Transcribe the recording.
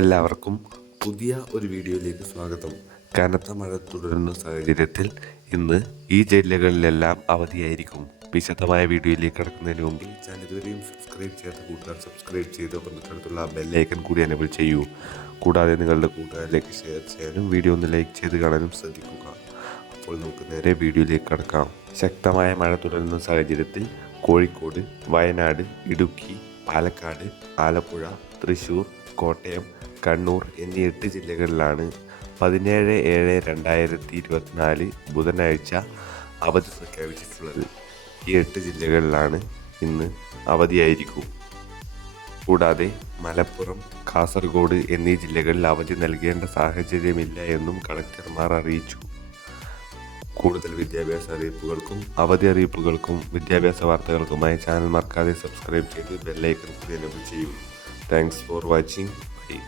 എല്ലാവർക്കും പുതിയ ഒരു വീഡിയോയിലേക്ക് സ്വാഗതം. കനത്ത മഴ തുടരുന്ന സാഹചര്യത്തിൽ ഇന്ന് ഈ ജില്ലകളിലെല്ലാം അവധിയായിരിക്കും. വിശദമായ വീഡിയോയിലേക്ക് കടക്കുന്നതിന് മുമ്പ് ഈ ചാനൽ ഇതുവരെയും സബ്സ്ക്രൈബ് ചെയ്യാത്ത കൂട്ടുകാർ സബ്സ്ക്രൈബ് ചെയ്ത് തൊട്ടടുത്തുള്ള ബെല്ലൈക്കൺ കൂടി എനേബിൾ ചെയ്യൂ. കൂടാതെ നിങ്ങളുടെ കൂട്ടുകാരിലേക്ക് ഷെയർ ചെയ്യാനും വീഡിയോ ഒന്ന് ലൈക്ക് ചെയ്ത് കാണാനും ശ്രദ്ധിക്കുക. അപ്പോൾ നമുക്ക് നേരെ വീഡിയോയിലേക്ക് കടക്കാം. ശക്തമായ മഴ തുടരുന്ന സാഹചര്യത്തിൽ കോഴിക്കോട്, വയനാട്, ഇടുക്കി, പാലക്കാട്, ആലപ്പുഴ, തൃശ്ശൂർ, കോട്ടയം, കണ്ണൂർ എന്നീ 8 ജില്ലകളിലാണ് 17/7/2024 ബുധനാഴ്ച അവധി പ്രഖ്യാപിച്ചിട്ടുള്ളത്. ഈ 8 ജില്ലകളിലാണ് ഇന്ന് അവധിയായിരിക്കും. കൂടാതെ മലപ്പുറം, കാസർഗോഡ് എന്നീ ജില്ലകളിൽ അവധി നൽകേണ്ട സാഹചര്യമില്ല എന്നും കളക്ടർമാർ അറിയിച്ചു. കൂടുതൽ വിദ്യാഭ്യാസ അറിയിപ്പുകൾക്കും അവധി അറിയിപ്പുകൾക്കും വിദ്യാഭ്യാസ വാർത്തകൾക്കുമായി ചാനൽ മറക്കാതെ സബ്സ്ക്രൈബ് ചെയ്ത് ബെല്ലൈക്കൺ കൂടി എനേബിൾ ചെയ്യൂ. Thanks for watching. ബൈ.